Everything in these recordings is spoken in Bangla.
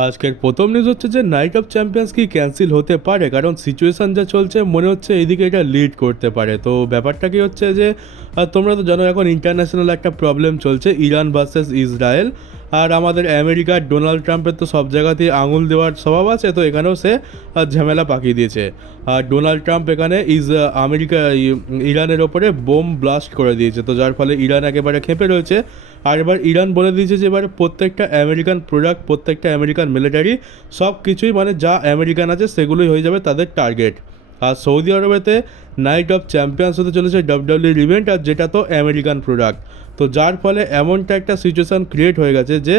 আজকের প্রথম নিউজ হচ্ছে যে নাইট অফ চ্যাম্পিয়ন্স কি ক্যান্সেল হতে পারে? কারণ সিচুয়েশন যা চলছে, মনে হচ্ছে এইদিকে এটা লিড করতে পারে। তো ব্যাপারটা কি হচ্ছে যে তোমরা তো জানো এখন ইন্টারন্যাশনাল একটা প্রবলেম চলছে ইরান ভার্সেস ইসরায়েল আর আমাদের আমেরিকার ডোনাল্ড ট্রাম্পের তো সব জায়গাতেই আঙুল দেওয়ার স্বভাব আছে, তো এখানেও সে ঝামেলা পাকিয়ে দিয়েছে। আর ডোনাল্ড ট্রাম্প এখানে ইজ আমেরিকা ইরানের ওপরে বোম ব্লাস্ট করে দিয়েছে, তো যার ফলে ইরান একেবারে খেপে রয়েছে। আর এবার ইরান বলে দিয়েছে যে এবার প্রত্যেকটা আমেরিকান প্রোডাক্ট, প্রত্যেকটা আমেরিকান মিলিটারি সব কিছুই মানে যা আমেরিকান আছে সেগুলোই হয়ে যাবে তাদের টার্গেট। আর সৌদি আরবেতে নাইট অফ চ্যাম্পিয়ন্স হতে চলেছে ডাব্লিউডাব্লিউ ইভেন্ট আর যেটা তো আমেরিকান প্রোডাক্ট। তো যার ফলে এমনটা একটা সিচুয়েশান ক্রিয়েট হয়ে গেছে যে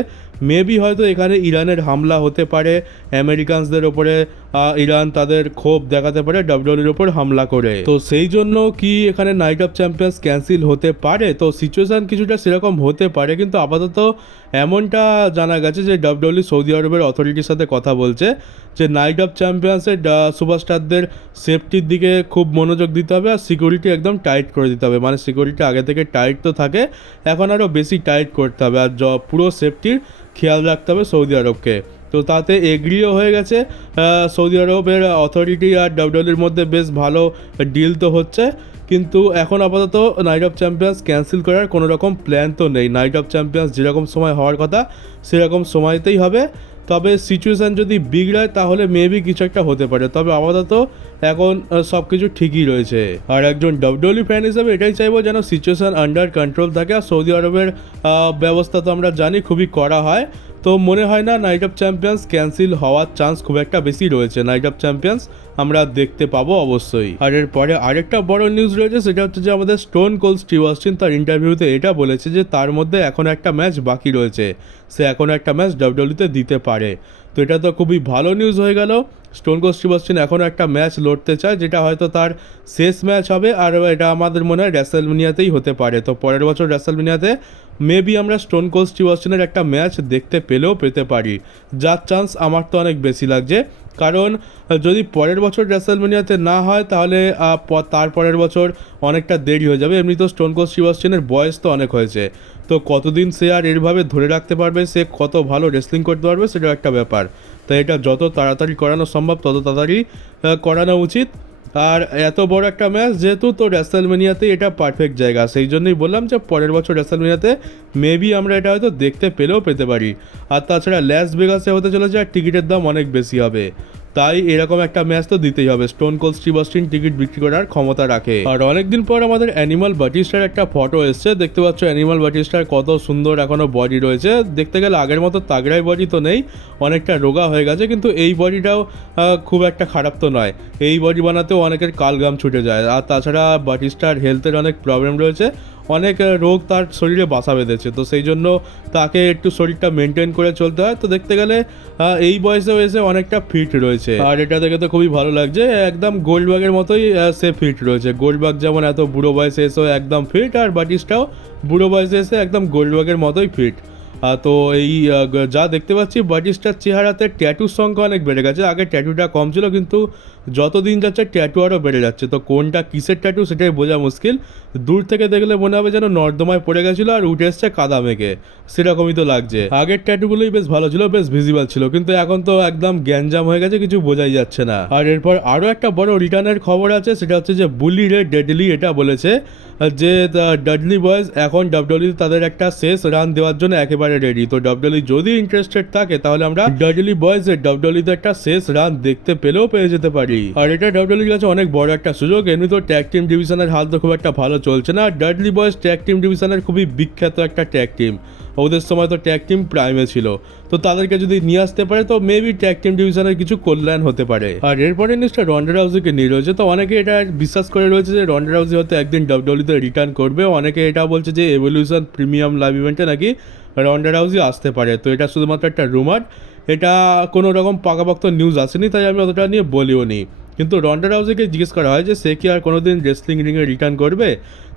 মেবি হয়তো এখানে ইরানের হামলা হতে পারে, আমেরিকানসদের ওপরে ইরান তাদের ক্ষোভ দেখাতে পারে, ডাব্লিউডাব্লিউর ওপর হামলা করে। তো সেই জন্য কি এখানে নাইট অফ চ্যাম্পিয়ন্স ক্যান্সেল হতে পারে? তো সিচুয়েশন কিছুটা সেরকম হতে পারে, কিন্তু আপাতত এমনটা জানা গেছে যে ডাব্লিউডাব্লিউ সৌদি আরবের অথরিটির সাথে কথা বলছে, যে নাইট অফ চ্যাম্পিয়ন্সের সুপারস্টারদের সেফটির দিকে খুব মনোযোগ দিতে হবে আর সিকিউরিটি একদম টাইট করে দিতে হবে। মানে সিকিউরিটি আগে থেকে টাইট তো থাকে, এখন আরও বেশি টাইট করতে হবে। আর পুরো সেফটির খেয়াল রাখতে হবে সৌদি আরবকে। তো তাতে এগ্রিও হয়ে গেছে। সৌদি আরবের অথরিটি আর ডাব্লিউডাব্লিউর মধ্যে বেশ ভালো ডিল তো হচ্ছে। কিন্তু এখন আপাতত নাইট অফ চ্যাম্পিয়ন্স ক্যান্সেল করার কোনো রকম প্ল্যান তো নেই। নাইট অফ চ্যাম্পিয়ন্স যেরকম সময় হওয়ার কথা, সেরকম সময়তেই হবে। তবে সিচুয়েশান যদি বিগড়ায়, তাহলে মেবি কিছু একটা হতে পারে। তবে আপাতত এখন সব কিছু ঠিকই রয়েছে। আর একজন ডাব্লিউডাব্লিউ ফ্যান হিসেবে এটাই চাইব যেন সিচুয়েশান আন্ডার কন্ট্রোল থাকে। আর সৌদি আরবের ব্যবস্থা তো আমরা জানি খুবই করা হয়। তো মনে হয় না নাইট অফ চ্যাম্পিয়ন্স ক্যান্সেল হওয়ার চান্স খুব একটা বেশি রয়েছে। নাইট অফ চ্যাম্পিয়ন্স আমরা দেখতে পাবো অবশ্যই। আর এরপরে আরেকটা বড় নিউজ রয়েছে, সেটা হচ্ছে যে আমাদের স্টোন কোল স্টিভ অস্টিন তার ইন্টারভিউতে এটা বলেছে যে তার মধ্যে এখন একটা ম্যাচ বাকি রয়েছে। সে এখন একটা ম্যাচ ডাব্লিউডাব্লিউতে দিতে পারে। তো এটা তো খুবই ভালো নিউজ হয়ে গেল। স্টোন কোল স্টিভ অস্টিন এখনও একটা ম্যাচ লড়তে চায়, যেটা হয়তো তার শেষ ম্যাচ হবে, আর এটা আমাদের মনে হয় র্যাসেলমিনিয়াতেই হতে পারে। তো পরের বছর র্যাসেলমিনিয়াতে মেবি আমরা স্টোন কোল স্টিভ অস্টিনের একটা ম্যাচ দেখতে পেলেও পেতে পারি। যার চান্স আমার তো অনেক বেশি লাগছে। কারণ যদি পরের বছর ড্রেসেলমেনিয়াতে না হয়, তাহলে তার পরের বছর অনেকটা দেরি হয়ে যাবে। এমনি তো স্টোন কোচ স্টিভ বয়স তো অনেক হয়েছে। তো কতদিন সে আর এরভাবে ধরে রাখতে পারবে, সে কত ভালো রেসলিং করতে পারবে, সেটাও একটা ব্যাপার। তাই এটা যত তাড়াতাড়ি করানো সম্ভব, তত তাড়াতাড়ি করানো উচিত। আর এত বড় একটা ম্যাচ যেহেতু, তো র্যাসেলমেনিয়াতে এটা পারফেক্ট জায়গা। সেই জন্যই বললাম যে পরের বছর র্যাসেলমেনিয়াতে মেবি আমরা এটা হয়তো দেখতে পেলেও পেতে পারি। আর তাছাড়া ল্যাস ভেগাসে হতে চলেছে আর টিকিটের দাম অনেক বেশি হবে। তাই এরকম একটা ম্যাচ তো দিতেই হবে। Stone Cold Steve Austin ticket বিক্রি করার ক্ষমতা রাখে। আর অনেকদিন পর আমাদের অ্যানিমাল বাটিস্টার একটা ফটো এসছে। দেখতে পাচ্ছ অ্যানিমাল বাটিস্টার কত সুন্দর এখনও বডি রয়েছে। দেখতে গেলে আগের মতো তাগড়াই বডি তো নেই, অনেকটা রোগা হয়ে গেছে, কিন্তু এই বডিটাও খুব একটা খারাপ তো নয়। এই বডি বানাতেও অনেকের কালগাম ছুটে যায়। আর তাছাড়া বাটিস্টার হেলথের অনেক প্রবলেম রয়েছে। অনেক রোগ তার শরীরে বাসা বেঁধেছে, তো সেই জন্য তাকে একটু শরীরটা মেনটেন করে চলতে হয়। তো দেখতে গেলে এই বয়সেও এসে অনেকটা ফিট রয়েছে। আর এটা দেখে তো খুবই ভালো লাগছে, একদম গোল্ডবাগের মতোই সে ফিট রয়েছে। গোল্ডবাগ যেমন এত বুড়ো বয়সে এসেও একদম ফিট আর বাটিস্টাও বুড়ো বয়সে এসে একদম গোল্ডবাগের মতোই ফিট তো এই যা দেখতে পাচ্ছি, বাটিস্টার চেহারাতে ট্যাটুর সংখ্যা অনেক বেড়ে গেছে। আগে ট্যাটুটা কম ছিল, কিন্তু যত দিন যাচ্ছে ট্যাটু আরও বেড়ে যাচ্ছে। তো কোনটা কিসের ট্যাটু সেটাই বোঝা মুশকিল। দূর থেকে দেখলে মনে হবে যেন নর্দমায় পড়ে গেছিল আর উঠে এসছে কাদা মেঘে। সেরকমই তো লাগছে। আগের ট্যাটুগুলোই বেশ ভালো ছিল, বেশ ভিজিবল ছিল। কিন্তু এখন তো একদম গ্যাঞ্জাম হয়ে গেছে, কিছু বোঝাই যাচ্ছে না। আর এরপর আরও একটা বড় রিটার্নের খবর আছে, সেটা হচ্ছে যে বুলি রে ডেডলি এটা বলেছে, যে ডাডলি বয়েজ এখন ডাব্লিউ তাদের একটা শেষ রান দেওয়ার জন্য একেবারে রেডি তো ডাব্লিউ যদি ইন্টারেস্টেড থাকে, তাহলে আমরা ডাডলি বয়েজ ডাব্লিউতে একটা শেষ রান দেখতে পেলেও পেয়ে যেতে পারি। আর এটা কাছে অনেক বড় একটা সুযোগ। এমনি তো ট্যাগ টিম ডিভিশনের হাল তো খুব একটা ভালো চলছে না। ডাডলি ট্যাগ টিম ডিভিশনের খুবই বিখ্যাত একটা ট্যাগ টিম ওদের সময় তো ট্যাগ টিম প্রাইমে ছিল। তো তাদেরকে যদি নিয়ে আসতে পারে, তো মেবি ট্যাগ টিম ডিভিশনের কিছু কল্যাণ হতে পারে। আর এরপরে রন্ডার হাউসিকে নিয়ে রয়েছে। তো অনেকে এটা বিশ্বাস করে রয়েছে যে হাউসি হয়তো একদিন ডাব্লিউতে রিটার্ন করবে। অনেকে এটা বলছে যে এভলিউশন প্রিমিয়াম লাইভ ইভেন্টে নাকি হাউসই আসতে পারে। তো এটা শুধুমাত্র একটা রুমার এটা কোনো রকম পাকাপোক্ত নিউজ আসেনি, তাই আমি অতটা নিয়ে বলিও নি। কিন্তু রন্ডার হাউসিকে জিজ্ঞেস করা হয় যে, সে কি আর কোনোদিন রেসলিং রিংয়ে রিটার্ন করবে?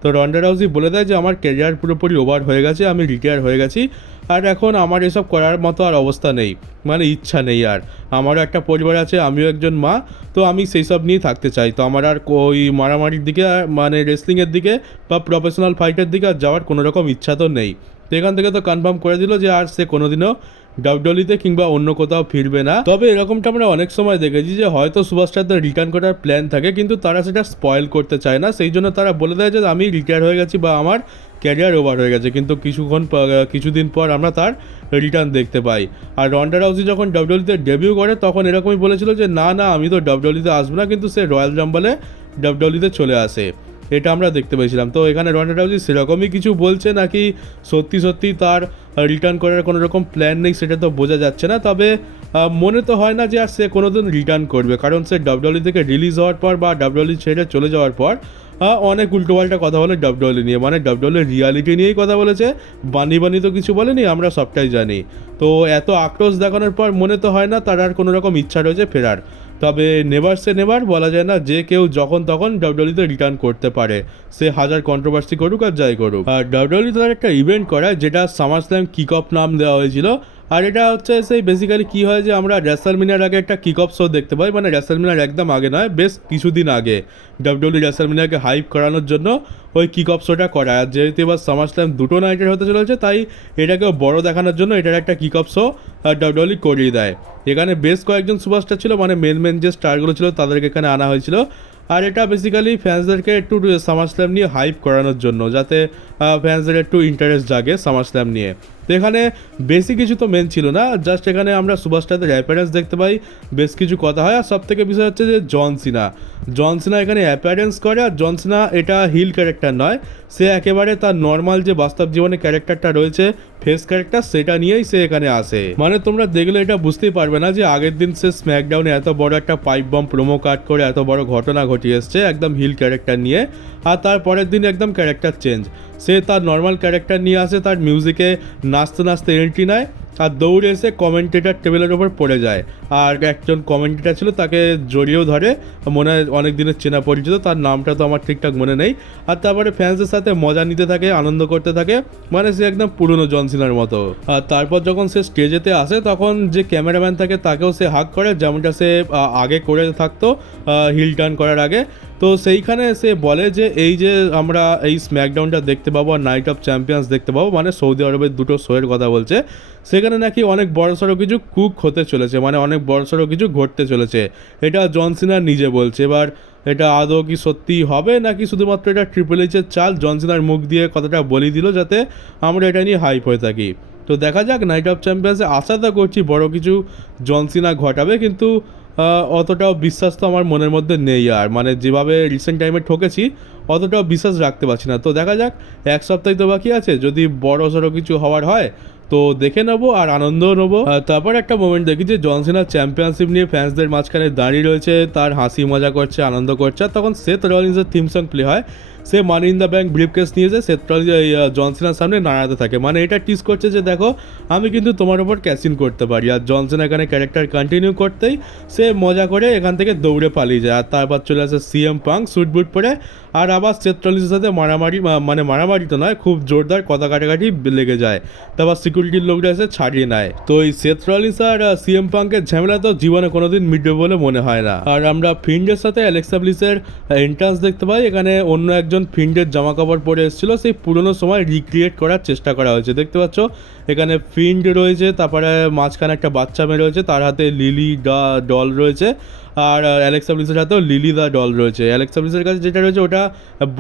তো রন্ডার হাউসি বলে দেয় যে, আমার ক্যারিয়ার পুরোপুরি ওভার হয়ে গেছে, আমি রিটায়ার হয়ে গেছি, আর এখন আমার এসব করার মতো আর অবস্থা নেই মানে ইচ্ছা নেই আর। আমারও একটা পরিবার আছে, আমিও একজন মা, তো আমি সেই সব নিয়ে থাকতে চাই। তো আমার আর ওই মারামারির দিকে মানে রেসলিংয়ের দিকে বা প্রফেশনাল ফাইটের দিকে আর যাওয়ার কোনো রকম ইচ্ছা তো নেই। তো এখান থেকে তো কনফার্ম করে দিল যে, আর সে কোনোদিনও ডাবডলিতে কিংবা অন্য কোথাও ফিরবে না। তবে এরকমটা আমরা অনেক সময় দেখেছি যে হয়তো সুপারস্টারদের রিটার্ন করার প্ল্যান থাকে, কিন্তু তারা সেটা স্পয়েল করতে চায় না। সেই জন্য তারা বলে দেয় যে, আমি রিটায়ার হয়ে গেছি বা আমার ক্যারিয়ার ওভার হয়ে গেছে। কিন্তু কিছুক্ষণ কিছুদিন পর আমরা তার রিটার্ন দেখতে পাই। আর রন্ডা রাউজি যখন ডাব্লিউলিতে ডেবিউ করে, তখন এরকমই বলেছিল যে, না না, আমি তো ডাব্লিউলিতে আসব না। কিন্তু সে রয়্যাল রাম্বলে ডাব্লিউলিতে চলে আসে। এটা আমরা দেখতে পেয়েছিলাম। তো এখানে রন্ডা রাউজি সেরকমই কিছু বলছে নাকি সত্যি সত্যি তার রিটার্ন করার কোনো রকম প্ল্যান নেই সেটা তো বোঝা যাচ্ছে না। তবে মনে তো হয় না যে আর সে কোনোদিন রিটার্ন করবে, কারণ সে ডাব্লিউলি থেকে রিলিজ হওয়ার পর বা ডাব্লিউলি ছেড়ে চলে যাওয়ার পর অনেক উল্টোপাল্টা কথা বলে ডাব্লিউলি নিয়ে মানে ডাব্লিউলি রিয়ালিটি নিয়েই কথা বলেছে। বানি বানি তো কিছু বলেনি, আমরা সবটাই জানি। তো এত আক্রোশ দেখানোর পর মনে তো হয় না তার আর কোনো রকম ইচ্ছা রয়েছে ফেরার। তবে নেভার সে নেভার বলা যায় না, যে কেউ যখন তখন ডাব্লিউডব্লিউতে রিটার্ন করতে পারে। সে হাজার কন্ট্রোভার্সি করুক আর যাই করুক। আর ডাব্লিউডব্লিউতে তার একটা ইভেন্ট করায়, যেটা সামার স্ল্যাম কিক অফ নাম দেওয়া হয়েছিল আর এটা হচ্ছে সেই বেসিক্যালি কি হয় যে আমরা র্যাসালমিনার আগে একটা কিক অফ শো দেখতে পাই মানে র্যাসালমিনার একদম আগে নয়, বেশ কিছুদিন আগে। ডাব্লিউডি র্যাসালমিনাকে হাইপ করানোর জন্য ওই কিক অফ শোটা করা। আর যেহেতু এবার সামার স্ল্যাম দুটো নাইটের হতে চলেছে, তাই এটাকেও বড় দেখানোর জন্য এটার একটা কিক অফ শো ডাব্লিউডি করিয়ে দেয়। এখানে বেশ কয়েকজন সুপারস্টার ছিল মানে মেন মেন যে স্টারগুলো ছিল তাদেরকে এখানে আনা হয়েছিল। আর এটা বেসিক্যালি ফ্যান্সদেরকে একটু সামার স্ল্যাম নিয়ে হাইপ করানোর জন্য, যাতে ফ্যান্সদের একটু ইন্টারেস্ট জাগে সামার স্ল্যাম নিয়ে। তো এখানে বেশি কিছু তো মেন ছিল না। জাস্ট এখানে আমরা সুপারস্টারদের অ্যাপিয়ারেন্স দেখতে পাই। বেশ কিছু কথা হয়। আর সব থেকে বিষয় হচ্ছে যে জন সিনা জন সিনা এখানে অ্যাপিয়ারেন্স করে। আর জন সিনা এটা হিল ক্যারেক্টার নয়। সে একেবারে তার নর্মাল যে বাস্তব জীবনে ক্যারেক্টারটা রয়েছে ফেস ক্যারেক্টার সেটা নিয়েই সে এখানে আসে। মানে তোমরা দেখলে এটা বুঝতেই পারবে না যে, আগের দিন সে স্ম্যাকডাউনে এত বড় একটা পাইপ বম প্রোমো কাট করে এত বড় ঘটনা ঘটিয়ে এসছে, একদম হিল ক্যারেক্টার নিয়ে। আর তার পরের দিন একদম ক্যারেক্টার চেঞ্জ সে তার নর্মাল ক্যারেক্টার নিয়ে আসে, তার মিউজিকে নাচতে নাচতে এন্ট্রি নেয়। আর দৌড়ে এসে কমেন্টেটার টেবিলের ওপর পড়ে যায়। আর একজন কমেন্টেটার ছিল, তাকে জড়িয়েও ধরে। মনে হয় অনেক দিনের চেনা পরিচিত, তার নামটা তো আমার ঠিকঠাক মনে নেই। আর তারপরে ফ্যান্সের সাথে মজা নিতে থাকে, আনন্দ করতে থাকে। মানে সে একদম পুরনো জনসিনার মতো। আর তারপর যখন সে স্টেজেতে আসে, তখন যে ক্যামেরাম্যান থাকে, তাকেও সে হাক করে। যেমনটা সে আগে করে থাকতো হিল টার্ন করার আগে। তো সেইখানে সে বলে যে, এই যে আমরা এই স্ম্যাকডাউনটা দেখতে পাবো, আর নাইট অফ চ্যাম্পিয়ন্স দেখতে পাবো। মানে সৌদি আরবের দুটো শোয়ের কথা বলছে। সেখানে নাকি অনেক বড়সড় কিছু কুক হতে চলেছে মানে অনেক বড়সড় কিছু ঘটতে চলেছে। এটা জনসিনার নিজে বলছে, এবার এটা আদৌ কি সত্যি হবে নাকি শুধুমাত্র এটা ট্রিপল এইচের চাল? জনসিনার মুখ দিয়ে কথাটা বলে দিল যাতে আমরা এটা নিয়ে হাইপ হয়ে থাকি। তো দেখা যাক নাইট অফ চ্যাম্পিয়ন্সে আশা তো করছি বড় কিছু জনসিনা ঘটাবে, কিন্তু অতটাও বিশ্বাস তো আমার মনের মধ্যে নেই আর। মানে যেভাবে রিসেন্ট টাইমে ঠকেছি, অতটাও বিশ্বাস রাখতে পারছি না। তো দেখা যাক, এক সপ্তাহে তো বাকি আছে, যদি বড় সড়ো কিছু হওয়ার হয় তো দেখে নেব আর আনন্দ নেব। তারপর একটা মোমেন্ট দেখি যে জনসিনা চ্যাম্পিয়নশিপ নিয়ে ফ্যান্সদের মাঝখানে দাঁড়িয়ে রয়েছে, তার হাসি মজা করছে, আনন্দ করছে তখন সেথ রলিন্সের থিম সং প্লে হয়। সে Money in the Bank briefcase নিয়ে যে সেথ জনসিনার সামনে নাড়াতে থাকে। মানে এটা টিস করছে যে, দেখো, আমি কিন্তু তোমার ওপর ক্যাসিন করতে পারি। আর জনসেন এখানে ক্যারেক্টার কন্টিনিউ করতেই সে মজা করে এখান থেকে দৌড়ে পালিয়ে যায়। আর তারপর চলে আসে সিএম পাং স্যুট বুট পরে। আর আবার সেথ রলিন্সের সাথে মারামারি মানে মারামারি তো নয়, খুব জোরদার কথা কাটাকাটি লেগে যায়। তারপর সিকিউরিটির লোকরা এসে ছাড়িয়ে নেয়। তো এই সেথ রলিন্স আর সিএম পাঙ্কের ঝামেলা তো জীবনে কোনোদিন মিটবে বলে মনে হয় না। আর আমরা ফিন্ডের সাথে অ্যালেক্সা ব্লিসের এন্ট্রান্স দেখতে পাই। এখানে অন্য একজন ফিন্ডের জামা কাপড় পরে এসেছিল, সেই পুরনো সময় রিক্রিয়েট করার চেষ্টা করা হয়েছে। দেখতে পাচ্ছ, এখানে ফিন্ড রয়েছে, তারপরে মাঝখানে একটা বাচ্চা মেয়ে রয়েছে, তার হাতে লিলি ডা ডল রয়েছে, আর অ্যালেক্সা ব্লিসের হাতেও লিলি দা ডল রয়েছে। অ্যালেক্সা ব্লিসের কাছে যেটা রয়েছে, ওটা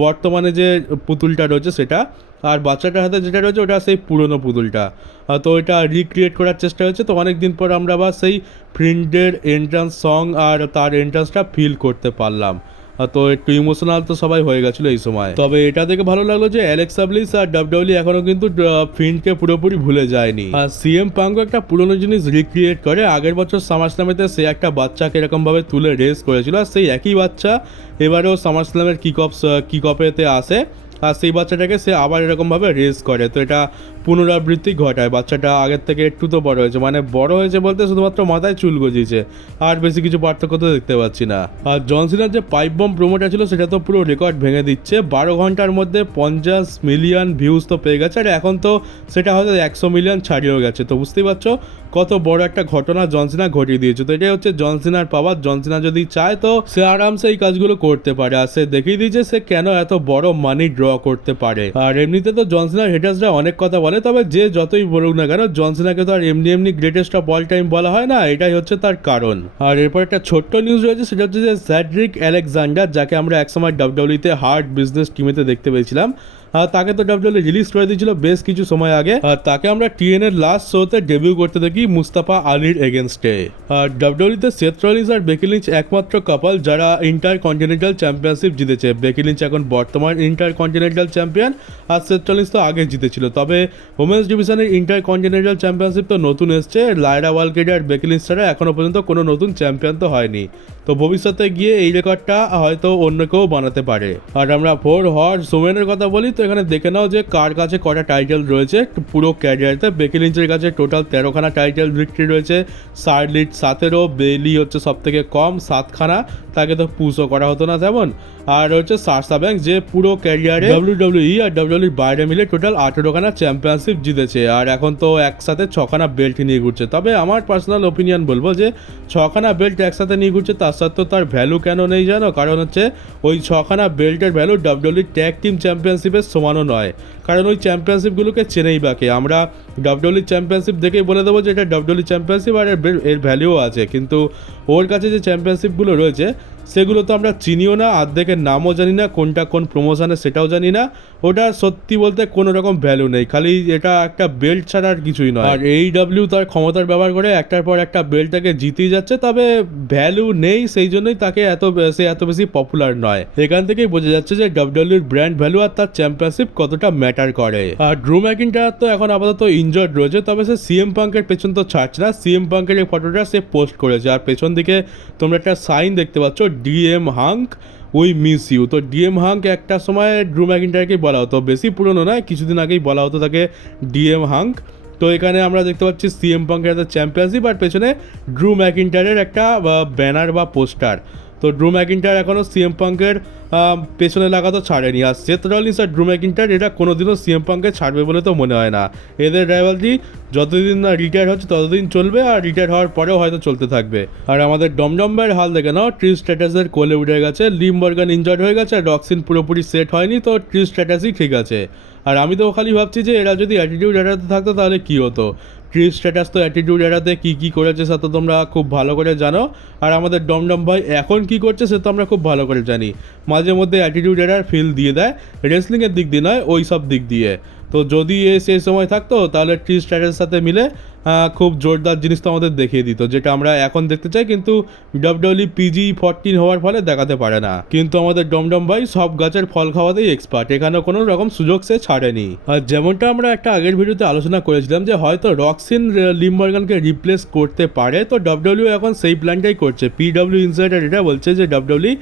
বর্তমানে যে পুতুলটা রয়েছে সেটা, আর বাচ্চাটার হাতে যেটা রয়েছে, ওটা সেই পুরনো পুতুলটা। তো এটা রিক্রিয়েট করার চেষ্টা হয়েছে, তো অনেক দিন পর আমরা আবার সেই ফ্রিন্ডের এন্ট্রান্স সং আর তার এন্ট্রান্সটা ফিল করতে পারলাম। তো একটু ইমোশনাল তো সবাই হয়ে গেছিল এই সময়। তবে এটা দেখে ভালো লাগল যে অ্যালেক্সা ব্লিস আর ডাব্লিউলি এখনও কিন্তু ফিন্ডকে পুরোপুরি ভুলে যায়নি। আর সিএম পাঙ্গো একটা পুরনো জিনিস রিক্রিয়েট করে, আগের বছর সামারস্লামেতে সে একটা বাচ্চাকে এরকমভাবে তুলে রেস করেছিল, আর সেই একই বাচ্চা এবারেও সামারস্লামের কিক অফ কিক অফেতে আসে, আর সেই বাচ্চাটাকে সে আবার এরকমভাবে রেস করে। তো এটা পুনরাবৃত্তি ঘটায়। বাচ্চাটা আগের থেকে একটু তো বড় হয়েছে। মানে বড় হয়েছে বলতে শুধুমাত্র মাথায় চুল গজিয়েছে। আর বেশি কিছু পার্থক্য তো দেখতে পাচ্ছি না। আর জনসিনার যে পাইপ বম প্রোমোটা ছিল, সেটা তো পুরো রেকর্ড ভেঙে দিচ্ছে। বারো ঘণ্টার মধ্যে পঞ্চাশ মিলিয়ন ভিউজ তো পেয়ে গেছে। আর এখন তো সেটা হয়তো একশো মিলিয়ন ছাড়িয়েও গেছে। তো বুঝতেই পারছ কত বড় একটা ঘটনা জনসিনা ঘটিয়ে দিয়েছে। তো এটাই হচ্ছে জনসিনার পাওয়ার জনসিনা যদি চায় তো সে আরামসে এই কাজগুলো করতে পারে। আর সে দেখিয়ে দিয়েছে সে কেন এত বড় মানি ড্র করতে পারে। আর এমনিতে তো জনসিনার হেটার্সরা অনেক কথা বলে। বলে, তবে যে যতই বলুক না কেন, জনসিনাকে তো আর এমনি এমনি গ্রেটেস্ট অফ অল টাইম বলা হয় না, এটাই হচ্ছে তার কারণ। আর এরপর একটা ছোট্ট নিউজ রয়েছে, সেটা হচ্ছে যে স্যাড্রিক অ্যালেকজান্ডার যাকে আমরা একসময় ডাব্লিউতে হার্ড বিজনেস টিমেতে দেখতে পেয়েছিলাম আর তাকে তো ডাব্লিউডব্লিউ রিলিজ করে দিয়েছিল বেশ কিছু সময় আগে। আর তাকে আমরা টিএন এর লাস্ট শোতে ডেবিউ করতে দেখি মুস্তাফা আলীর এগেনস্টে আর ডাব্লিউডব্লিউতে সেথ রলিন্স আর বেকি লিঞ্চ একমাত্র কাপল যারা ইন্টার কন্টিনেন্টাল চ্যাম্পিয়নশিপ জিতেছে। বেকি লিঞ্চ এখন বর্তমান ইন্টার কন্টিনেন্টাল চ্যাম্পিয়ন আর সেথ তো আগে জিতেছিল। তবে ওমেন্স ডিভিশনের ইন্টার কন্টিনেন্টাল চ্যাম্পিয়নশিপ তো নতুন এসছে। লায়রা ওয়ালকেড আর বেকি লিঞ্চ ছাড়া এখনও পর্যন্ত কোনো নতুন চ্যাম্পিয়ন তো হয়নি। তো ভবিষ্যতে গিয়ে এই রেকর্ডটা হয়তো অন্য কেউ বানাতে পারে। আর আমরা ফোর হর সোমেনের কথা বলি, তো এখানে দেখে নাও যে কার কাছে কটা টাইটেল রয়েছে। পুরো ক্যারিয়ারতে বেকি লিঞ্চের কাছে টোটাল তেরোখানা টাইটেল ভিক্টরি রয়েছে। সার্লিট সতেরো বেলি হচ্ছে সব থেকে কম, সাতখানা। তাকে তো পুষও করা হতো না তেমন। আর হচ্ছে সারসা ব্যাংক, যে পুরো ক্যারিয়ারে ডাব্লিউ ডাব্লিউ আর ডাব্লিউ বাইরে মিলে টোটাল আঠেরোখানা চ্যাম্পিয়নশিপ জিতেছে। আর এখন তো একসাথে ছখানা বেল্ট নিয়ে ঘুরছে। তবে আমার পার্সোনাল ওপিনিয়ন বলব যে, ছখানা বেল্ট একসাথে নিয়ে ঘুরছে, তার সত্ত্বেও তার ভ্যালু কেন নেই জানো? কারণ হচ্ছে ওই ছখানা বেল্টের ভ্যালু ডাব্লিউডব্লিউ ট্যাগ টিম চ্যাম্পিয়নশিপের সমানও নয়। কারণ ওই চ্যাম্পিয়নশিপগুলোকে চেনেই বাকি আমরা ডাব্লিউডব্লিউ চ্যাম্পিয়নশিপ দেখেই বলে দেবো যে এটা ডাব্লিউডব্লিউ চ্যাম্পিয়নশিপ আর এর বে- এর ভ্যালুও আছে। কিন্তু ওর কাছে যে চ্যাম্পিয়নশিপগুলো রয়েছে সেগুলো তো আমরা চিনিও না অর্ধেকের নামও জানি না, কোনটা কোন প্রমোশনে সেটাও জানি না। ওটা সত্যি বলতে কোনো রকম ভ্যালু নেই, খালি এটা একটা বেল্ট ছাড়া আর কিছুই নয়। আর এই ডাব্লিউ তার ক্ষমতার ব্যবহার করে একটার পর একটা বেল্টটাকে জিতেই যাচ্ছে, তবে ভ্যালু নেই সেই জন্যই তাকে এত সে এত বেশি পপুলার নয়। এখান থেকেই বোঝা যাচ্ছে যে ডাব্লিউর ব্র্যান্ড ভ্যালু আর তার চ্যাম্পিয়নশিপ কতটা ম্যাটার করে। আর ড্রু ম্যাকিনটার তো এখন আপাতত ইনজর্ড রয়েছে, তবে সে সিএম পাঙ্কের পেছন তো ছাড়ছে না। সিএম পাঙ্কের এই ফটোটা সে পোস্ট করেছে, আর পেছন দিকে তোমরা একটা সাইন দেখতে পাচ্ছ DM Hank we miss you তো ডিএম হাঙ্ক একটা সময় ড্রু ম্যাকিনটারকেই বলা হতো, বেশি পুরনো নয়, কিছুদিন আগেই বলা হতো তাকে ডিএম হাঙ্ক তো এখানে আমরা দেখতে পাচ্ছি সিএম পাঙ্কের একটা চ্যাম্পিয়নশিপ আর পেছনে ড্রু ম্যাকিনটারের একটা ব্যানার বা পোস্টার তো ড্রু ম্যাকিনটার এখনও সিএম পাঙ্কের পেছনে লাগা তো ছাড়েনি। আর সেথ রলিন্স আর ড্রু ম্যাকিনটার এটা কোনোদিনও সিএম পাঙ্কে ছাড়বে বলে তো মনে হয় না। এদের রাইভালরি যতদিন না রিটায়ার হচ্ছে ততদিন চলবে আর রিটায়ার হওয়ার পরেও হয়তো চলতে থাকবে। আর আমাদের ডমডম্বের হাল দেখে নাও। ট্রি স্ট্যাটাসের কোলে উঠে গেছে লিমবর্গান ইনজয়েড হয়ে গেছে, আর রক্সিন পুরোপুরি সেট হয়নি, তো ট্রি স্ট্যাটাসই ঠিক আছে। আর আমি তো খালি ভাবছি যে এরা যদি অ্যাটিটিউড এড়াতে থাকতো তাহলে কী হতো? ট্রি স্ট্যাটাস তো অ্যাটিটিউড এড়াতে কী কী করেছে সে তো তোমরা খুব ভালো করে জানো। আর আমাদের ডমডম ভাই এখন কি করছে সে তো আমরা খুব ভালো করে জানি। মাঝে মধ্যে অ্যাটিটিউড এরার ফিল দিয়ে দেয়। রেসলিংয়ের দিক দিয়ে নয়, ওই সব দিক দিয়ে। তো যদি এ সেই সময় থাকতো, তাহলে ট্রি স্ট্যাটাসের সাথে মিলে খুব জোরদার জিনিস তো আমাদের দেখিয়ে দিত, যেটা আমরা এখন দেখতে চাই, কিন্তু ডাব্লিউডব্লিউ পিজি ফোরটিন হওয়ার ফলে দেখাতে পারে না। কিন্তু আমাদের ডমডম ভাই সব গাছের ফল খাওয়াতেই এক্সপার্ট এখানে কোনো রকম সুযোগ সে ছাড়েনি। আর যেমনটা আমরা একটা আগের ভিডিওতে আলোচনা করেছিলাম যে হয়তো রক্সিন লিমবার্গানকে রিপ্লেস করতে পারে, তো ডাব্লিউডব্লিউ এখন সেই প্ল্যানটাই করছে। পিডব্লিউ ইনসাইডার এটা বলছে যে ডাব্লিউডব্লিউ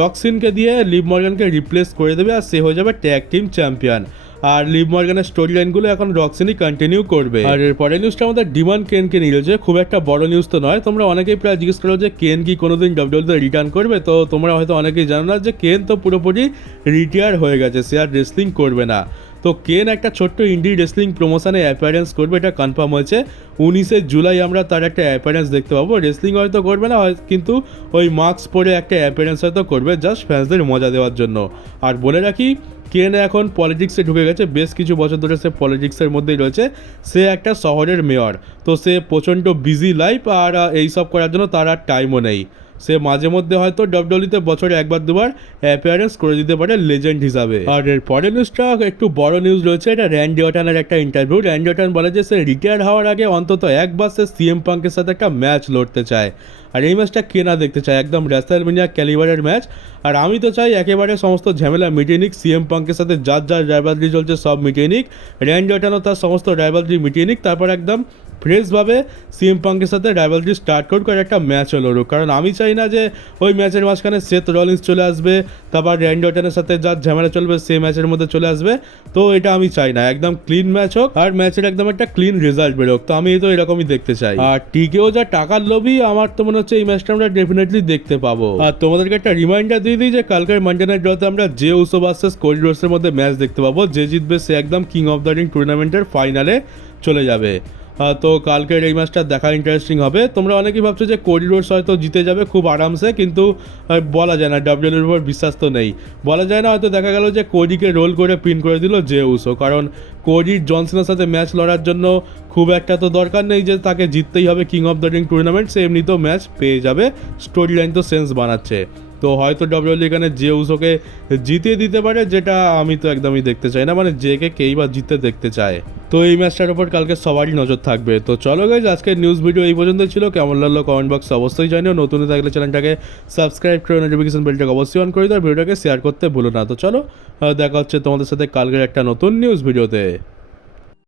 রক্সিনকে দিয়ে লিভ মর্গানকে রিপ্লেস করে দেবে আর সে হয়ে যাবে ট্যাগ টিম চ্যাম্পিয়ন আর লিভ মর্গানের স্টোরি লাইনগুলো এখন রক্সিনই কন্টিনিউ করবে। আর এর পরের নিউজটা আমাদের ডিমান কেনকে নিয়ে রয়েছে। খুব একটা বড় নিউজ তো নয়। তোমরা অনেকেই প্রায় জিজ্ঞেস করো যে কেন কি কোনোদিন ডাব্লিউতে রিটার্ন করবে? তো তোমরা হয়তো অনেকেই জানো না যে কেন তো পুরোপুরি রিটায়ার হয়ে গেছে। সে আর রেসলিং করবে না। তো কেন একটা ছোট্ট ইন্ডি রেসলিং প্রমোশনে অ্যাপিয়ারেন্স করবে। এটা কনফার্ম হয়েছে। উনিশে জুলাই আমরা তার একটা অ্যাপিয়ারেন্স দেখতে পাবো। রেসলিং হয়তো করবে না কিন্তু ওই মাস্ক পরে একটা অ্যাপিয়ারেন্স হয়তো করবে। জাস্ট ফ্যান্সদের মজা দেওয়ার জন্য। আর বলে রাখি কেন এখন পলিটিক্সে ঢুকে গেছে। বেশ কিছু বছর ধরে সে পলিটিক্সের মধ্যেই রয়েছে। সে একটা শহরের মেয়র তো সে প্রচণ্ড বিজি লাইফ আর এই এইসব করার জন্য তার আর টাইমও নেই। সে মাঝে মধ্যে হয়তো ডব্লিউতে বছরে একবার দুবার অ্যাপিয়ারেন্স করে দিতে পারে লেজেন্ড হিসাবে। আর এর পরের নিউজটা একটু বড় নিউজ রয়েছে, এটা র্যান্ডি অটানের একটা ইন্টারভিউ র্যান্ডি অটান বলে যে, সে রিটায়ার হওয়ার আগে অন্তত একবার সে সিএম পাঙ্কের সাথে একটা ম্যাচ লড়তে চায়। আর এই ম্যাচটা কে না দেখতে চায়? একদম রেসেলমেনিয়া ক্যালিবারের ম্যাচ আর আমি তো চাই একেবারে সমস্ত ঝামেলা মিটিয়ে নিক সিএম পাঙ্কের সাথে যার যার রাইভালরি চলছে সব মিটিয়ে নিক। র্যান্ডি অটানও তার সমস্ত রাইভালরি মিটিয়ে নিক, তারপর একদম ফ্রেশভাবে সিএম পাঙ্কের সাথে রাইভালরি স্টার্ট করুক আর একটা ম্যাচ লড়ুক। কারণ আমি চাই না যে ওই ম্যাচের মাঝখানে সেথ রলিন্স চলে আসবে, তারপর র্যান্ডি অটানের সাথে যার ঝামেলা চলবে সে ম্যাচের মধ্যে চলে আসবে। তো এটা আমি চাই না, একদম ক্লিন ম্যাচ হোক আর ম্যাচের একদম একটা ক্লিন রেজাল্ট বেরোক। তো আমি তো এরকমই দেখতে চাই। আর টিকেও যা টাকার লোভই আমার তো মনে হচ্ছে এই ম্যাচটা আমরা ডেফিনেটলি দেখতে পাবো। আর তোমাদেরকে একটা রিমাইন্ডার দিয়ে দিই যে কালকের মানডে নাইট ড্রতে আমরা যে উসো ভার্সেস কোরিডোর্সের মধ্যে ম্যাচ দেখতে পাবো। যে জিতবে সে একদম কিং অফ দ্য রিং টুর্নামেন্টের ফাইনালে চলে যাবে। তো কালকের এই ম্যাচটা দেখা ইন্টারেস্টিং হবে। তোমরা অনেকেই ভাবছ যে কোডি রোডস হয়তো জিতে যাবে খুব আরামসে, কিন্তু বলা যায় না ডাব্লিউএর উপর বিশ্বাস তো নেই। বলা যায় না, হয়তো দেখা গেল যে কোডিকে রোল করে পিন করে দিল যে উসো কারণ কোডির জনসনের সাথে ম্যাচ লড়ার জন্য খুব একটা তো দরকার নেই যে তাকে জিততেই হবে King of the Ring tournament সে এমনিতেও ম্যাচ পেয়ে যাবে। স্টোরি লাইন তো সেন্স বানাচ্ছে। তো হয়তো ডব্লিউএল এখানে যে উসোকে জিতিয়ে দিতে পারে, যেটা আমি তো একদমই দেখতে চাই না মানে জেকে কেই বা জিততে দেখতে চায়। তো এই ম্যাচটার উপর কালকে সবারই নজর থাকবে। তো চলো গাইজ আজকের নিউজ ভিডিও এই পর্যন্ত ছিল। কেমন লাগল কমেন্ট বক্সে অবশ্যই জানিও। নতুন থাকলে চ্যানেলটাকে সাবস্ক্রাইব করে নোটিফিকেশন বেলটাকে অবশ্যই অন করে দিও। ভিডিওটাকে শেয়ার করতে ভুলো না। তো চলো দেখা হচ্ছে তোমাদের সাথে কালকের একটা নতুন নিউজ ভিডিওতে